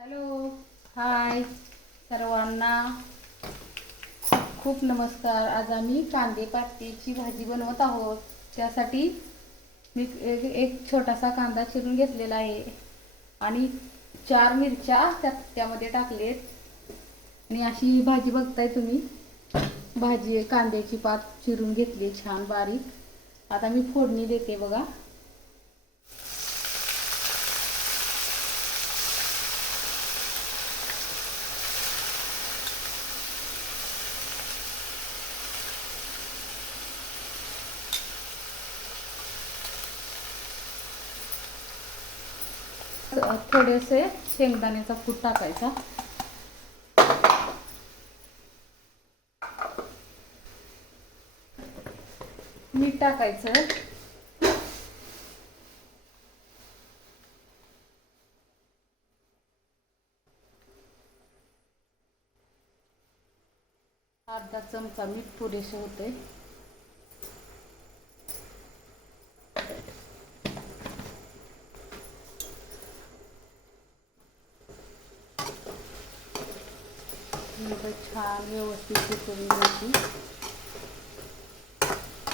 Hello, हाय सर्वांना, खूप नमस्कार. आज आम्ही कांदे पातीची भाजी बनवत आहोत. त्यासाठी मी एक छोटासा कांदा चिरून घेतलेला आहे आणि 4 मिरच्या त्यामध्ये टाकलेत आणि अशी भाजी बघताय तुम्ही. भाजी कांद्याची पात चिरून घेतली छान बारीक. आता मी फोडणी देते बघा. थोडेसे शेंगदाण्याचा कूट टाकायचा. मीठ टाकायचं. अर्धा चमचा मीठ पुरेसे होते. छान व्यवस्थित करून घ्यायची.